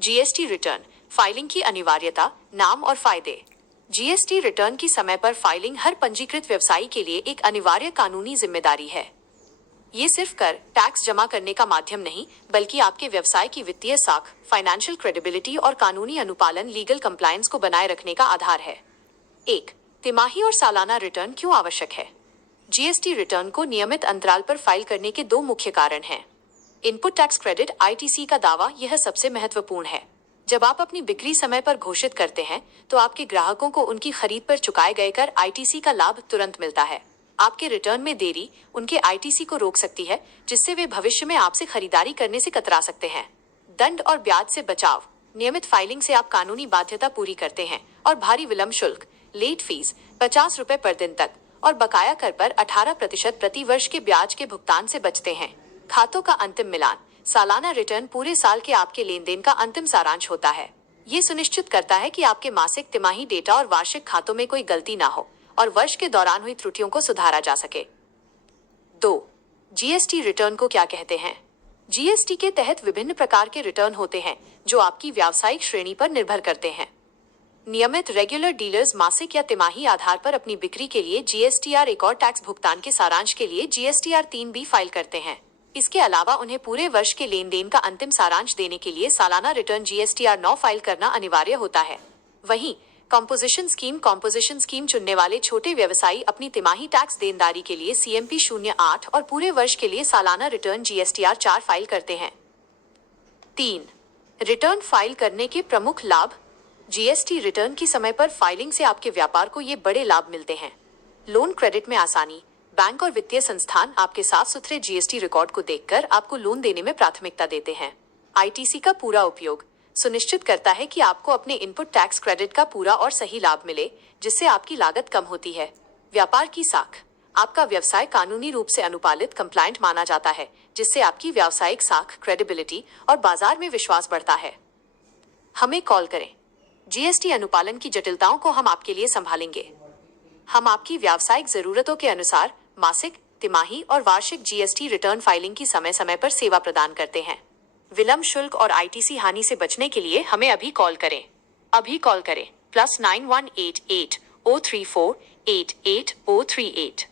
GST return filing की अनिवार्यता, नाम और फायदे। जीएसटी रिटर्न की समय पर फाइलिंग हर पंजीकृत व्यवसायी के लिए एक अनिवार्य कानूनी जिम्मेदारी है। ये सिर्फ कर टैक्स जमा करने का माध्यम नहीं, बल्कि आपके व्यवसाय की वित्तीय साख, फाइनेंशियल क्रेडिबिलिटी और कानूनी अनुपालन, लीगल कंप्लायंस को बनाए रखने का आधार है। 1. तिमाही और सालाना रिटर्न क्यों आवश्यक है? जीएसटी रिटर्न को नियमित अंतराल पर फाइल करने के दो मुख्य कारण हैं। इनपुट टैक्स क्रेडिट आईटीसी का दावा, यह सबसे महत्वपूर्ण है। जब आप अपनी बिक्री समय पर घोषित करते हैं, तो आपके ग्राहकों को उनकी खरीद पर चुकाए गए कर आईटीसी का लाभ तुरंत मिलता है। आपके रिटर्न में देरी उनके आईटीसी को रोक सकती है, जिससे वे भविष्य में आपसे खरीदारी करने से कतरा सकते हैं। दंड और ब्याज से बचाव। नियमित फाइलिंग से आप कानूनी बाध्यता पूरी करते हैं और भारी विलंब शुल्क, लेट फीस 50 रुपए पर दिन तक और बकाया कर पर 18% प्रति वर्ष के ब्याज के भुगतान से बचते हैं। खातों का अंतिम मिलान। सालाना रिटर्न पूरे साल के आपके लेन देन का अंतिम सारांश होता है। ये सुनिश्चित करता है कि आपके मासिक, तिमाही डेटा और वार्षिक खातों में कोई गलती ना हो और वर्ष के दौरान हुई त्रुटियों को सुधारा जा सके। 2. जीएसटी रिटर्न को क्या कहते हैं? जीएसटी के तहत विभिन्न प्रकार के रिटर्न होते हैं, जो आपकी व्यावसायिक श्रेणी पर निर्भर करते हैं। नियमित रेगुलर डीलर्स मासिक या तिमाही आधार पर अपनी बिक्री के लिए जीएसटीआर 1 और टैक्स भुगतान के सारांश के लिए जीएसटीआर 3 भी फाइल करते हैं। इसके अलावा उन्हें पूरे वर्ष के लेन देन का अंतिम सारांश देने के लिए सालाना रिटर्न जीएसटीआर 9 फाइल करना अनिवार्य होता है। वहीं कॉम्पोजिशन स्कीम चुनने वाले छोटे व्यवसायी अपनी तिमाही टैक्स देनदारी के लिए सीएमपी 08 और पूरे वर्ष के लिए सालाना रिटर्न जीएसटीआर 4 फाइल करते हैं। 3. रिटर्न फाइल करने के प्रमुख लाभ। जीएसटी रिटर्न की समय पर फाइलिंग से आपके व्यापार को ये बड़े लाभ मिलते हैं। लोन क्रेडिट में आसानी। बैंक और वित्तीय संस्थान आपके साफ सुथरे जीएसटी रिकॉर्ड को देखकर आपको लोन देने में प्राथमिकता देते हैं। आईटीसी का पूरा उपयोग सुनिश्चित करता है कि आपको अपने इनपुट टैक्स क्रेडिट का पूरा और सही लाभ मिले, जिससे आपकी लागत कम होती है। व्यापार की साख। आपका व्यवसाय कानूनी रूप से अनुपालित, कंप्लायंट माना जाता है, जिससे आपकी व्यावसायिक साख, क्रेडिबिलिटी और बाजार में विश्वास बढ़ता है। हमें कॉल करें। जीएसटी अनुपालन की जटिलताओं को हम आपके लिए संभालेंगे। हम आपकी व्यावसायिक जरूरतों के अनुसार मासिक, तिमाही और वार्षिक जीएसटी रिटर्न फाइलिंग की समय समय पर सेवा प्रदान करते हैं। विलंब शुल्क और आईटीसी हानि से बचने के लिए हमें अभी कॉल करें। +9188 034 88 038।